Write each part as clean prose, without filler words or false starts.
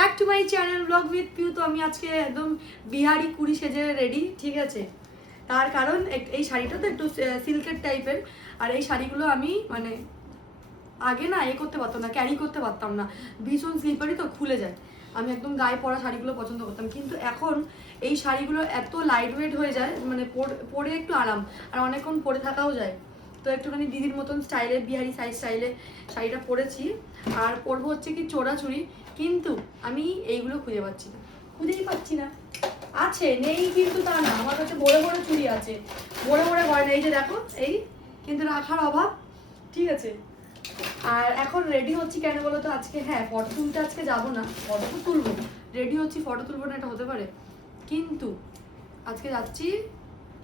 Back to my channel vlog with Piu. তো আমি আজকে একদম বিহারি কুড়ি সেজে রেডি, ঠিক আছে। তার কারণ এই শাড়িটা তো একটু সিল্কের টাইপের, আর এই শাড়িগুলো আমি মানে আগে না করতে পারতাম না, ক্যারি করতে পারতাম না, ভীষণ স্লিপারি তো খুলে যায়। আমি একদম গায়ে পরা শাড়িগুলো পছন্দ করতাম, কিন্তু এখন এই শাড়িগুলো এত লাইট ওয়েট হয়ে যায়, মানে পরে একটু আরাম, আর অনেকক্ষণ পরে থাকাও যায়। তো একটুখানি দিদির মতন স্টাইলে, বিহারি সাইজ স্টাইলে শাড়িটা পরেছি। আর পরবো হচ্ছে কি চোরাচুরি, কিন্তু আমি এইগুলো খুঁজে পাচ্ছি না। আছে নেই কিন্তু তা না, আমার কাছে বড় বড় চুড়ি আছে, বড় বড় গয়না, এই যে দেখো এই, কিন্তু রাখার অভাব, ঠিক আছে। আর এখন রেডি হচ্ছি কেন বলো তো, আজকে হ্যাঁ ফটো তুলতে আজকে যাবো না, ফটো তো তুলবো, রেডি হচ্ছি ফটো তুলবো না এটা হতে পারে, কিন্তু আজকে যাচ্ছি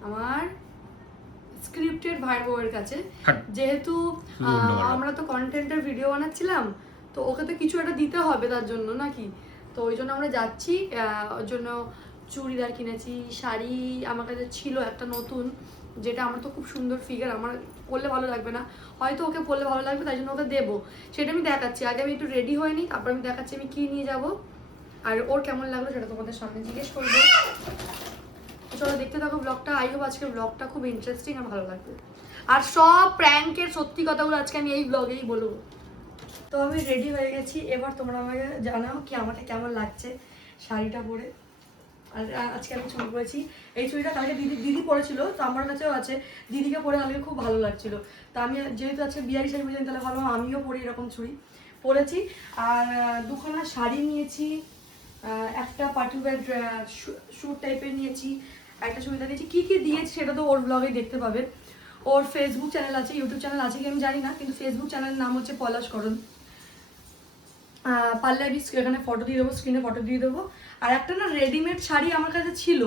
আমার স্ক্রিপ্টেড ভাই বউয়ের কাছে। যেহেতু আমরা তো কন্টেন্টের ভিডিও বানাচ্ছিলাম, তো ওকে তো কিছু একটা দিতে হবে তার জন্য নাকি, তো ওই জন্য আমরা যাচ্ছি। ওর জন্য চুড়িদার কিনেছি, শাড়ি আমার কাছে ছিল একটা নতুন, যেটা আমার তো খুব সুন্দর ফিগার, আমার পরলে ভালো লাগবে না, হয়তো ওকে পরলে ভালো লাগবে, তাই জন্য ওকে দেবো, সেটা আমি দেখাচ্ছি। আগে আমি একটু রেডি হয়ে নিই, তারপর আমি দেখাচ্ছি আমি কি নিয়ে যাব, আর ওর কেমন লাগলো সেটা তোমাদের সামনে জিজ্ঞেস করবো। চলো দেখতে থাকো ব্লগটা। আই হোপ আজকের ব্লগটা খুব ইন্টারেস্টিং আর ভালো লাগবে, আর সব প্র্যাঙ্কের সত্যি কথাগুলো আজকে আমি এই ব্লগেই বলবো। তো আমি রেডি হয়ে গেছি, এবার তোমরা আমাকে জানাও কি আমাকে কেমন লাগছে শাড়িটা পরে। আর আজকে আমি চুড়ি পরেছি, এই চুড়িটা কালকে দিদি পরেছিল, তো আমার কাছেও আছে, দিদিকে পরে আমাকে খুব ভালো লাগছিল। তো আমি যেহেতু আজকে বিহারি শাড়ি পরেছি, তাহলে ভাবলাম আমিও পরি এরকম চুড়ি পরেছি। আর দুখানা শাড়ি নিয়েছি, একটা পার্টি ওয়্যার স্যুট টাইপের নিয়েছি, একটা চুড়িদার নিয়েছি। কী কী দিয়েছি সেটা তো ওর ব্লগেই দেখতে পাবে। ওর ফেসবুক চ্যানেল আছে, ইউটিউব চ্যানেল আছে কি আমি জানি না, কিন্তু ফেসবুক চ্যানেলের নাম হচ্ছে পলাশকরণ। পারলে আমি এখানে ফটো দিয়ে দেবো, স্ক্রিনে ফটো দিয়ে দেবো। আর একটা না রেডিমেড শাড়ি আমার কাছে ছিল,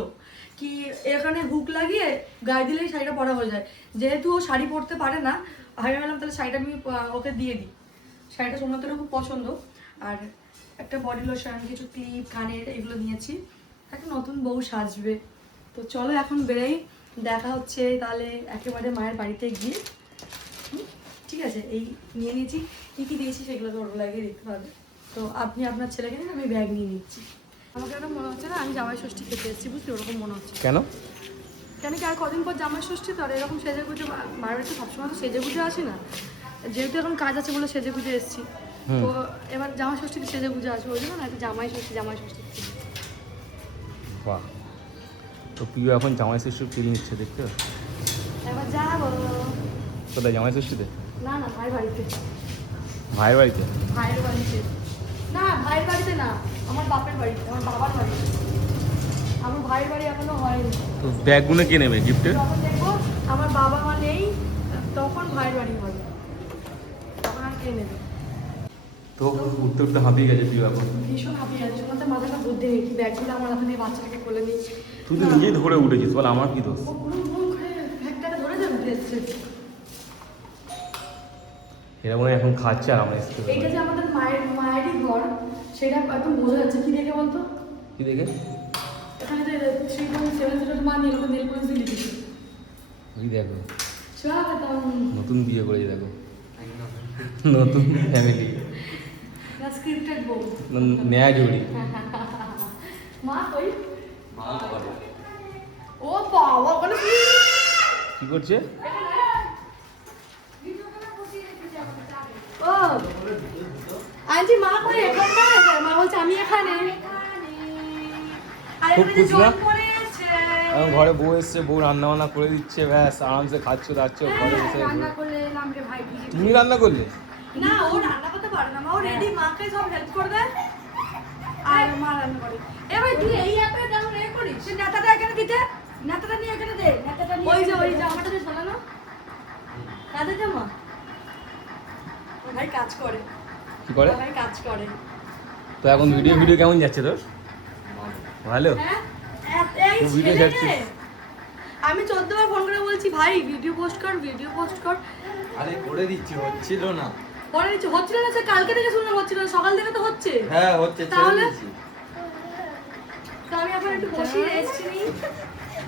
কি এখানে হুক লাগিয়ে গায়ে দিলেই শাড়িটা পরা হয়ে যায়। যেহেতু ও শাড়ি পরতে পারে না, আমি ভাবলাম তাহলে শাড়িটা আমি ওকে দিয়ে দিই। শাড়িটা সোমনাথেরও খুব পছন্দ। আর একটা বডি লোশন, কিছু ক্লিপ, কানের, এগুলো নিয়েছি। একটা নতুন বউ সাজবে। তো চলো এখন বেরোই, দেখা হচ্ছে তাহলে একেবারে মায়ের বাড়িতে গিয়ে। ঠিক আছে, এই নিয়ে নিয়েছি, কী কী দিয়েছি সেগুলো তো ওর লাগিয়ে দেখতে পাবে। তো আপনি আপনার ছেলেকে নিন, আমি ব্যাগ নিয়ে নিচ্ছি। আমাকে একটা মনে হচ্ছে না আমি জামাই ষষ্ঠী খেতে এসেছি, বুঝলি, ওরকম মনে হচ্ছে। কেন কি আর কদিন পর জামাই ষষ্ঠী, তো আর এরকম সেজে গুজে, মায়ের বাড়িতে সবসময় তো সেজে গুজে আসি না, যেহেতু এখন কাজ আছে বলে সেজে গুজে এসেছি। তো এবার জামাই ষষ্ঠীতে সেজে গুজে আসবো, ওই জন্য না জামাই ষষ্ঠী। বাহ, তো প্রিয় এখন জামাই ষষ্ঠীর ফিল নিচ্ছে, দেখতে এবার যাবো। কোথায় জামাই ষষ্ঠীতে? না ভাইয়ের বাড়িতে। ভাইয়ের বাড়িতে? ভাইয়ের বাড়িতে না, ভাইয়ের বাড়িতে না, আমার বাপের বাড়িতে, আমার বাবার বাড়িতে। আমার ভাইয়ের বাড়ি এখনো হয়নি। তো ব্যাগগুলো কে নেবে গিফটের? যখন দেখবো আমার বাবা মা নেই, তখন ভাইয়ের বাড়ি হবে, তখন আর কে নেবে। তো উঠতে উঠতে হাঁপিয়ে গেছে প্রিয় এখন। ভীষণ হাঁপিয়ে যাচ্ছে, তোমার মাথাটা বুদ্ধি নেই, কি ব্যাগগুলো আমার হাতে নিয়ে বাচ্চাটাকে কোলে নিচ্ছি। তুই তো নিজেই ধরে উঠেছিস, বল আমার কি দোষ? ও পুরো করে ব্যাগটাকে ধরে যাবে এসছে। এরা মনে হয় এখন খাচ্ছে আর আমরা এসে। এইটা যে আমাদের মায়েরই ঘর, সেটা একদম বোঝা যাচ্ছে। কি দেখে বলতো? কি দেখে? এখানে যে 3.7 মান নিয়ে নেল পলিশ দিয়ে লিখেছি। ওই দেখো, স্বাগতম। নতুন বিয়ে করেছে দেখো, নতুন ফ্যামিলি, না স্ক্রিপ্টেড বউ, নয়া জুড়ি। মা কই? ও বাবা, ওখানে কি করছে? ও আন্টি, মা কই? এখানটায়? মা বলছে আমি এখানে। আর খুব এখানে খুশি জল না? পড়ে আছে। এখন ঘরে বউ এসছে, বউ রান্না বান্না করে দিচ্ছে, ব্যাস আরামসে খাচ্ছ দাচ্ছ ঘরে বসে। রান্না করলে এলাম রে ভাই। তুমি রান্না করলে? না, ও রান্না করতে পারে না, মা ও রেডি, মাকে সব হেল্প করে দেয়, আর মা রান্না করে। এ ভাই তুই এই অ্যাপে ডাউন এ করিস, সে নেতাটা এখানে দিতে, নেতাটা নিয়ে এখানে দে, নেতাটা নিয়ে ওই জামাটা দিয়ে ঝোলানো কাদের জামা। ও ভাই কাজ করে। কি করে? ভাই কাজ করে। তো এখন ভিডিও কেমন যাচ্ছে তোর? ভালো? হ্যাঁ, এই তুই ভিডিও ছেলে ছাড়ছিস? রে। আমি 14 বার ফোন করে বলছি ভাই ভিডিও পোস্ট কর। আরে করে দিচ্ছি, হচ্ছিল না। পরে দিচ্ছে, হচ্ছিল না, সে কালকে থেকে শুনলাম হচ্ছিল না, সকাল থেকে তো হচ্ছে। হ্যাঁ হচ্ছে, ছেড়ে তাহলে? দিচ্ছি। তো আমি এখন একটু বসি, রেস্ট নিই,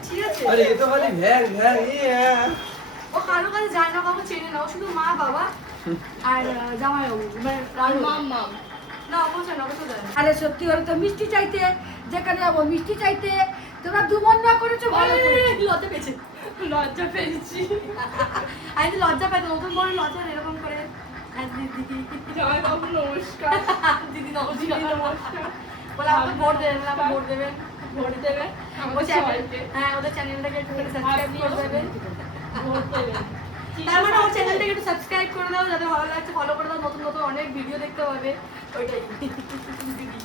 ঠিক আছে। আরে এ তো খালি ভ্যার ভ্যার ও কারো কাছে যায় না, কাউকে চেনে না, ও শুধু মা বাবা আর জামাইবাবু, মানে মাম না, অবশ্যই না, অবশ্যই যায় না। আরে সত্যি হলে তো মিষ্টি চাইতে, যেখানে যাবো মিষ্টি চাইতে, তোমরা দুমন না করেছো ভালো করেছো। লজ্জা পেয়েছে, লজ্জা পেয়েছি। আমি তো লজ্জা পাই, নতুন বড় লজ্জা এরকম করে হ্যাঁ, দিদি সবাই বাবু নমস্কার। দিদি নমস্কার বলে আমাকে ভোট দেবেন, আমাকে ভোট দেবেন, ভোট দেবে ওই আমাদের চ্যানেল, সবাইকে হ্যাঁ ওদের চ্যানেলটাকে একটু সাবস্ক্রাইব করে দেবেন। ভোট দেবে। তার মানে ওর চ্যানেলটাকে একটু সাবস্ক্রাইব করে দাও, যাতে ভালো লাগছে ফলো করে দাও, নতুন নতুন অনেক ভিডিও দেখতে পাবে। ওইটাই দিদি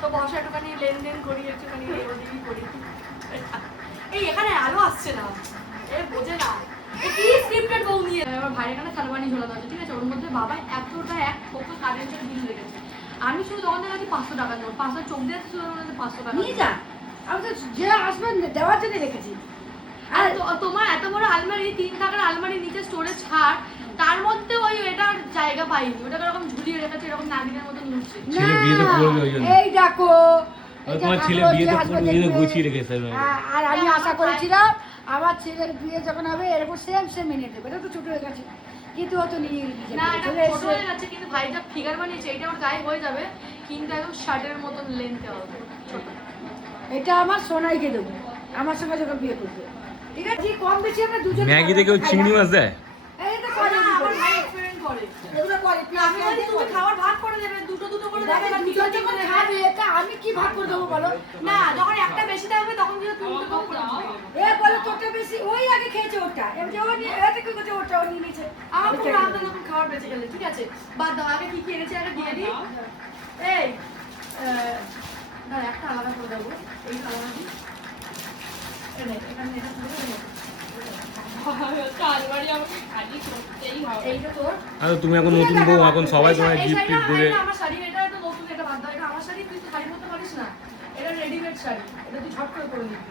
তো বসা একটুখানি লেনদেন করি, একটুখানি ওদিকই করি। এই এখানে আলো আসছে না, এ বোঝে না এ কি স্ক্রিপ্টেড বউ নিয়ে। আমার ভাইয়ের এখানে সালবানি ঝোলানো আছে, ঠিক আছে, ওর মধ্যে বাবা এতটা এক ফোকাস কারেন্টের বিল রেখেছে। আমি শুধু তখন থেকে 500 টাকা দেবো, 500 চোখ দিয়ে শুধু আমার কাছে 500 টাকা নিয়ে যা, আমি তো যে আসবেন দেওয়ার জন্য রেখেছি। আর তোমার এত বড় আলমারি, 3 টাকার আলমারির নিচে স্টোরেজ খাট, তার মধ্যে ওই এটার জায়গা পাইনি, ওটাকে এরকম ঝুলিয়ে রেখেছে, এরকম নাগিনের মতো নুড়ছে। ছেলে বিয়েতে করবে ওই জন্য। এই দেখো, আর তোমার ছেলে বিয়েতে করবে ওই জন্য গুছিয়ে রেখেছে। আর আমি আশা করেছিলাম আমার ছেলের বিয়ে যখন হবে এরকম সেম সেম মেনে দেবে। এটা তো ছোট হয়ে গেছে, কিন্তু ও তো নিয়ে না এটা ছোট হয়ে যাচ্ছে, কিন্তু ভাই যা ফিগার বানিয়েছে এটা ওর গায়ে হয়ে যাবে, কিন্তু একদম শার্টের মতন লেন্থে হবে ছোট। এটা আমার সোনাইকে দেবো, আমার সঙ্গে যখন বিয়ে করবে, ঠিক আছে। কম বেশি আমরা দুজন ম্যাগিতে কেউ চিংড়ি মাছ দেয়? এইটা করে না, আমার ভাই এক্সপেরিমেন্ট করে। এগুলো করে আমি বলি তুমি খাবার ভাগ করে দেবে, দুটো দুটো করে দেবে, না দুজন দুটো যখন করে খাবে এটা আমি কি ভাগ করে দেবো বলো? না, যখন একটা বেশি থাকবে তখন কিন্তু তুমি দুটো করে দেবে। এ বলে তোরটা বেশি, ওই আগে খেয়েছে ওটা, এবার যে ও নিয়ে এটা কি করছে, ওটা ও নিয়ে নিয়েছে। আমার খুব রান্না যখন খাবার বেঁচে গেলে, ঠিক আছে, বাদ দাও, আগে কি কি এনেছে আগে দিয়ে দিই। এই না একটা আলাদা করে দেবো, এই আলাদা দিই। এই নে, এখানে এটা পুরো নে। আলমারি আমাকে খালি করতেই হবে। এইটা তোর। আরে তুমি এখন নতুন বউ, এখন সবাই তোমায় এই গিফট শাড়িটা টিফট দেবে। এটা আমার শাড়ি, এটা তো নতুন, এটা বাদ দাও, এটা আমার শাড়ি, তুই তো শাড়ি পরতে পারিস না, এটা রেডিমেড শাড়ি, এটা তুই ঝট করে করে নিবি।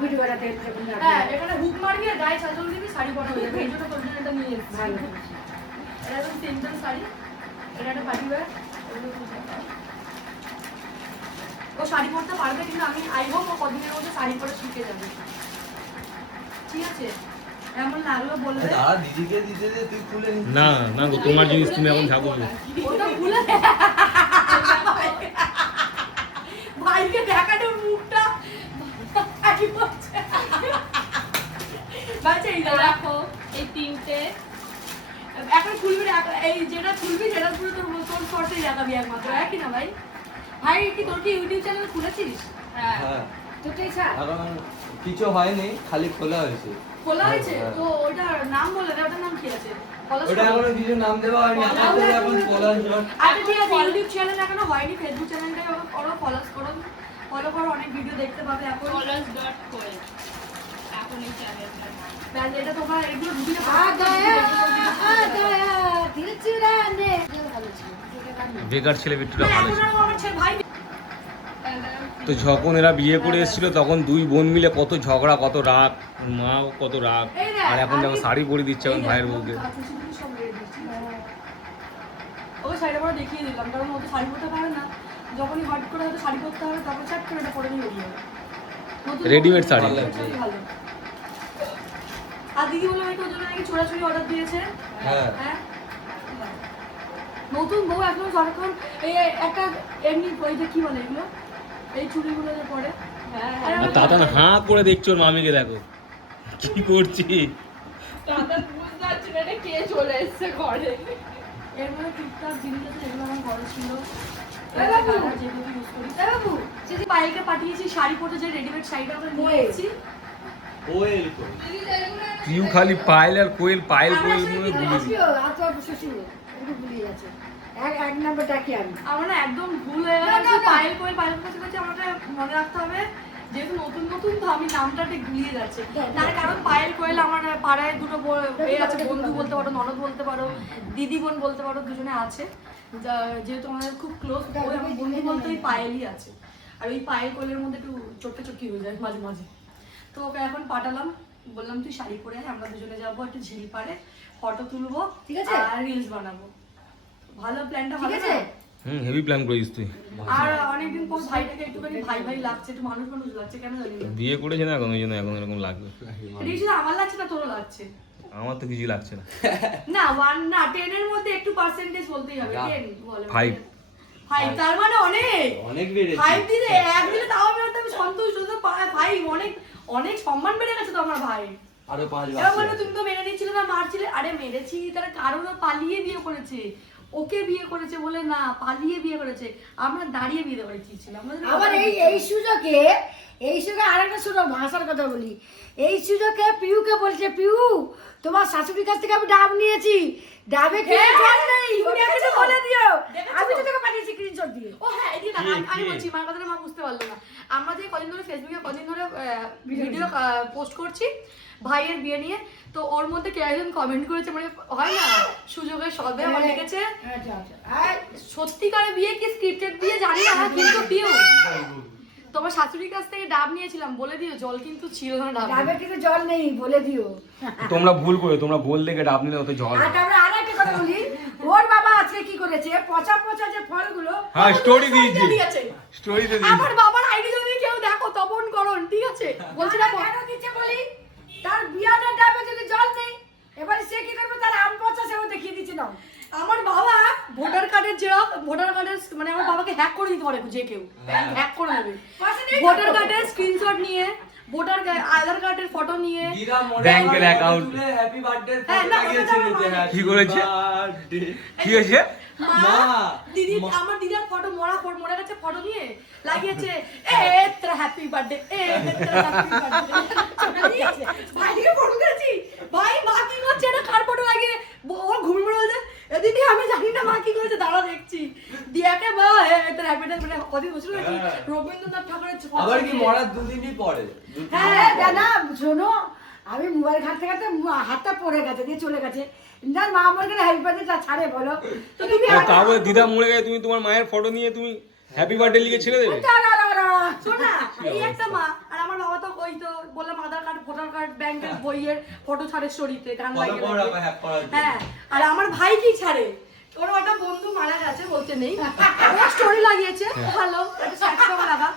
ভিডিও বানাতে যখন যাবে। হ্যাঁ, এখানে হুক মারবি আর গায়ে চাদর দিবি, শাড়ি পরা হয়ে যাবে। এই জন্য তোর জন্য এটা নিয়ে এসেছি। ভালো। এটা একদম সিম্পল শাড়ি, এটা একটা পার্টি ওয়্যার। ও শাড়ি পরতে পারবে, কিন্তু আমি আই হোপ ও কদিনের মধ্যে শাড়ি পরে শিখে যাবে, ঠিক আছে। এমন লাগলো বলবে দাদা দিদিকে দিতে দে, তুই খুলে নিচ্ছিস। না না গো, তোমার জিনিস তুমি এখন থাকো। ওটা ভুলে ভাইকে দেখানোর মুখটা ভাই বলছে। বাচ্চা এই দেখো এই তিনটে এখন খুলবি না, এই যেটা খুলবি সেটা পুরো তোর তোর শর্টেই দেখাবি একমাত্র, একই না ভাই? ভাই কি তোর কি ইউটিউব চ্যানেল খুলেছিস? হ্যাঁ হ্যাঁ, তোটাই স্যার। এখন কিছু হয়নি, খালি খোলা হয়েছে। খোলা হয়েছে হ্যাঁ। তো ওটার নাম বলে দে, ওটার নাম কি আছে? Follow ওটা করো। এখনো কিছু নাম দেওয়া হয়নি, আপাতত এখন খোলা হয়েছে। আচ্ছা ঠিক আছে, ইউটিউব চ্যানেল এখনো হয়নি, ফেসবুক চ্যানেলটা ওরা ফলো করো, ফলো করো, অনেক ভিডিও দেখতে পাবে এখন। colors.coin এখন এই চ্যানেলটা ব্যাস, এটা তোমার এগুলো ভিডিও আ গায়া আ গায়া দিল চুরানে, ভালো ছিল এটা গান। বেকার ছেলে বিট্টুটা ভালো ছিল। আমার ছেলে ভাই তো যখন এরা বিয়ে করে এসেছিল তখন দুই বোন মিলে কত ঝগড়া, কত রাগ, মাও কত রাগ। আর এখন দেখো শাড়ি পরে দিচ্ছে এখন ভাইয়ের বউকে। ওকে শাড়িটা পরে দেখিয়ে দিলাম, কারণ ও তো শাড়ি পরতে পারে না, যখনই হট করে হয়তো শাড়ি পরতে হবে তখন চাট করে এটা পরে নিয়ে বেরিয়ে যাবে। নতুন Readymade শাড়ি। ভালো লাগছে, ভালো। আর দিদি বলে নাকি ওর জন্য নাকি চোরাচুরি অর্ডার দিয়েছে। হ্যাঁ, হ্যাঁ, নতুন বউ এখন যখন এই একটা এমনি ওই যে কি বলে এগুলো, এই চুড়িগুলো যে পরে, হ্যাঁ আর তাতান হাঁ করে দেখছো ওর মামিকে, দেখো কি করছি। দাদা বুঝতে পারছি না এটা কে চলে এসেছে ঘরে। এর মধ্যে টুকটাক জিনিস আছে যেগুলো আমার ঘরে ছিল, এ বাবু! যেগুলো ইউজ করি। এ বাবু, যদি পায়েলকে পাঠিয়েছি শাড়ি পরে, যে রেডিমেড শাড়িটা আমরা নিয়ে এসেছি, ওয়েল কই। পিউ খালি পায়েল আর কোয়েল, পায়েল কোয়েল মনে ভুলে দিই। আসিও আতো শ্বশুর একটু ভুলিয়ে যাচ্ছে। এক নাম্বার ডাকি আমি। আমার না একদম ভুল হয়ে গেল, না, না, না। পায়েল কোয়েল কাছে কাছে আমাকে মনে রাখতে হবে, যেহেতু নতুন নতুন তো আমি নামটা ঠিক গুলিয়ে যাচ্ছে। তার কারণ পায়েল কোয়েল আমার পাড়ায় দুটো এ আছে, বন্ধু বলতে পারো, ননদ বলতে পারো, দিদি বোন বলতে পারো, দুজনে আছে। যেহেতু আমাদের খুব ক্লোজ, ওই আমার বন্ধু বলতে ওই পায়েলই আছে। আর ওই পায়েল কোয়েলের মধ্যে একটু চটকে চটকি হয়ে যায় মাঝে মাঝে। তো ওকে এখন পাঠালাম, বললাম তুই শাড়ি পরে আয়, আমরা দুজনে যাবো একটু ঝিল পাড়ে, ফটো তুলবো, ঠিক আছে? আর রিলস বানাবো। ভালো প্ল্যানটা, ঠিক ভালো আছে? না? হেভি প্ল্যান করিস তুই। আর অনেকদিন পর ভাইটাকে একটুখানি ভাই ভাই লাগছে, একটু মানুষ মানুষ লাগছে, কেন জানি না। বিয়ে করেছে না এখন, ওই জন্য এখন এরকম লাগবে। এটা শুধু আমার লাগছে না, তোরও লাগছে। আমার তো কিছু লাগছে না। না 1 না 10 এর মধ্যে একটু পার্সেন্টেজ বলতেই হবে। যা। 10 বলে। Five. 5 তার মানে অনেক অনেক বেড়েছে 5 দিলে 1 দিলে তাও আমি সন্তুষ্ট তো 5 অনেক অনেক সম্মান বেড়ে গেছে তো আমার ভাই আরো 5 এবার বলো বাকি তুমি তো মেনে নিচ্ছিলে না মারছিলে আরে মেরেছি তার কারণ ও পালিয়ে বিয়ে করেছে ওকে বিয়ে করেছে বলে না পালিয়ে বিয়ে করেছে আমরা দাঁড়িয়ে বিয়ে করেছিলাম আবার এই সুযোগে আরেকটা শুনো ভাষার কথা বলি এই সুযোগে পিউকে বলছে পিউ তোমার শাশুড়ির কাছ থেকে আমি ডাব নিয়েছি ডাবে কি জল নেই তুমি একটু বলে দিও আমি তো তোকে পাঠিয়েছি স্ক্রিনশট দিয়ে ও হ্যাঁ এই যে না, আমি বলছি মার কথাটা মা বুঝতে পারলো না আমরা যে কদিন ধরে ফেসবুকে কদিন ধরে ভিডিও পোস্ট করছি ভাইয়ের বিয়ে নিয়ে তো ওর মধ্যে কে একজন কমেন্ট করেছে মানে হয় না সুযোগের সবে আমার লিখেছে সত্যিকারের বিয়ে কি স্ক্রিপ্টেড বিয়ে জানি না কিন্তু পিউ তোমার শাশুড়ির কাছ থেকে ডাব নিয়েছিলাম বলে দিও জল কিন্তু ছিল না ডাব ডাবে কিন্তু জল নেই বলে দিও তোমরা ভুল করে তোমরা গোল দেখে ডাব নিলে অত জল আর আমরা আরেকটা কথা বলি ওর বাবা আজকে কি করেছে পচা পচা যে ফলগুলো হ্যাঁ স্টোরি দিয়েছি দিয়েছে। স্টোরিতে দিয়েছি আমার বাবার আইডি যদি কেউ দেখো তপন করণ ঠিক আছে বলছি না কেন দিচ্ছে বলি তার বিয়ানের ডাবে যদি জল নেই এবারে সে কি করবে তার আম পচা সেও দেখিয়ে দিচ্ছে না আমার বাবা ভোটার কার্ডের ভোটার কার্ডের মানে আমার বাবাকে হ্যাক করে দিতে পারে যে কেউ হ্যাক করে দেবে ভোটার কার্ডের স্ক্রিনশট নিয়ে ভোটার আধার কার্ডের ফটো নিয়ে ব্যাংকের অ্যাকাউন্ট হ্যাপি বার্থডে হ্যাঁ, না, ওটা আমার কি করেছে? কি হয়েছে মা দিদি আমার দিদার ফটো মরে গেছে ফটো নিয়ে লাগিয়েছে এ তোর হ্যাপি বার্থডে এ তোর হ্যাপি বার্থডে ভাইকে ফটো করেছি ভাই মা কি করছে এটা কার ফটো লাগিয়ে ও ঘুমিয়ে পড়ে বলছে দিদি আমি জানি না মা কি করেছে দাঁড়া দেখছি দিয়াকে মা তোর হ্যাপি বার্থডে মানে কদিন বছর হয়েছে রবীন্দ্রনাথ ঠাকুরের আবার কি মরার দুদিনই পরে হ্যাঁ জানা শোনো আমি মোবাইল ঘাটতে ঘাটতে হাতটা পড়ে গেছে দিয়ে চলে গেছে না মা আমার গেলে হ্যাপি বার্থডে ছাড়ে বলো তো তুমি তারপরে দিদা মরে গেছে তুমি তোমার মায়ের ফটো নিয়ে তুমি হ্যাপি বার্থডে লিখে ছেড়ে দেবে শোন না এই একটা মা আর আমার বাবা তো ওই তো বললাম আধার কার্ড ভোটার কার্ড ব্যাংকের বইয়ের ফটো ছাড়ে স্টোরিতে গান লাগিয়ে লাগিয়ে। হ্যাপ করার জন্য। হ্যাঁ আর আমার ভাই কি ছাড়ে ওর একটা বন্ধু মারা গেছে বলতে নেই ও স্টোরি লাগিয়েছে ভালো একটা স্যাড সং লাগা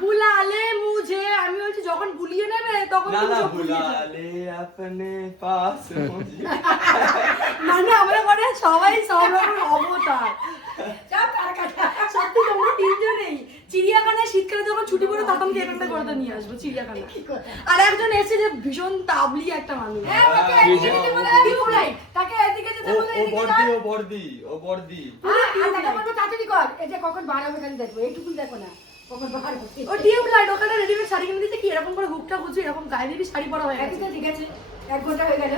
বুলালে মুঝে আমি বলছি যখন বুলিয়ে নেবে তখন না তুমি না সব ভুলিয়ে যাবে। বুলালে আপনে পাস মুঝে মানে আমরা করে সবাই সব রকম অবতার সত্যি তোমরা তিনজনেই চিড়িয়াখানায় শীতকালে যখন ছুটি পড়ে তখন কেক একটা করে নিয়ে আসবো চিড়িয়াখানা আর একজন এসে যে ভীষণ তাবলি একটা মানুষ তাকে এদিকে যেতে বলে ও এদিকে বর্দি যাও। ও বর্দি ও বর্দি তাকে বলবো তাড়াতাড়ি কর এই যে কখন বার হবে খালি দেখো এইটুকু দেখো না কখন বার হবে ও টিউব লাইট ওখানে রেডিমেড শাড়ি কিনে দিতে কি এরকম করে হুকটা বুঝি এরকম গায়ে দিবি শাড়ি পরা হয়ে একই গেছে তো ঠিক আছে 1 ঘন্টা হয়ে গেল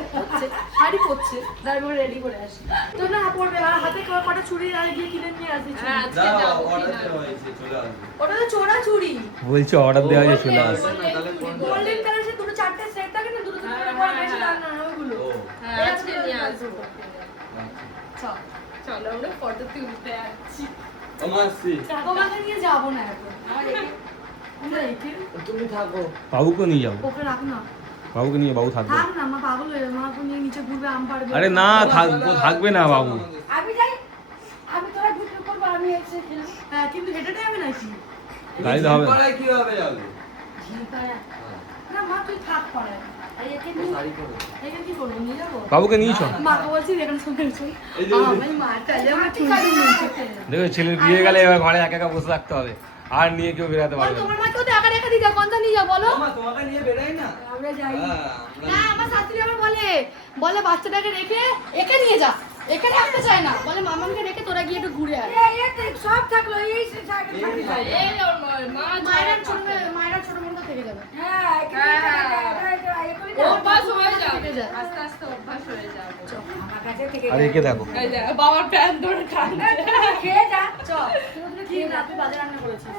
শাড়ি পরছে তারপরে রেডি করে আসি তো না পরবে আর হাতে কটা চুড়ি আর গিয়ে কিনে নিয়ে আসবি হ্যাঁ আজকে দাও যাবো অর্ডার কিনা। দেওয়া হয়েছে চলে আসবে ওটা তো চোরা চুড়ি বলছে অর্ডার দেওয়া হয়েছে চলে আসবে না তাহলে কোন গোল্ডেন কালার সে দুটো চারটে সেট থাকে না দুটো করে পরে বেশি দাম না ওগুলো হ্যাঁ আজকে নিয়ে আসবো চল চলো আমরা ফটো তুলতে আসছি আমাসি তোমাকে নিয়ে যাবো না এখন আমার একে তুমি থাকো বাবুকে নিয়ে যাবো ওকে রাখ না বাবুকে নিয়ে বাবু থাকবে থাক না মা পাগল হয়ে যাবে মা তো নিয়ে নিচে ঘুরবে আম পারবে আরে না থাকবে না বাবু আমি যাই আমি তোরা ভিডিও করব আমি এসে খেলবো হ্যাঁ কিন্তু হেঁটে টাইমে নাকি তাই তো হবে পাড়ায় কিভাবে যাবে না মা তুই থাক পরে আর একে নিয়ে শাড়ি পরে একে কি করবো নিয়ে যাবো বাবুকে নিয়েছ মাকে বলছি এখানে শুনে শুন এই যে- আমি মা তাহলে আমার ঠিক আছে দেখো ছেলের বিয়ে গেলে এবার ঘরে একা একা বসে থাকতে হবে আর নিয়ে কেউ বেরাতে পারবে না তোমার মাকেও তো একা রেখে দিতে কোনটা নিয়ে যাও বলো মামা তোমাকে নিয়ে বেরাই না আমরা যাই হ্যাঁ না আমার শাশুড়ি আমার বলে বাচ্চাটাকে রেখে একে নিয়ে যা এখানে আসতে চায় না বলে মামাকে রেখে তোরা গিয়ে একটু ঘুরে আয় এই সব থাকলো এই থাকে এই ওর মা মায়েরা ছোট বোনটা থেকে যাবে হ্যাঁ এখানে অভ্যাস হয়ে যাবে থেকে যায়। আস্তে আস্তে অভ্যাস হয়ে যাবে আমার কাছে থেকে আর একে দেখো এই যে বাবার প্যান ধরে কাঁদছে খেয়ে যা চল তুই কি না তুই বাজার রান্না করেছিস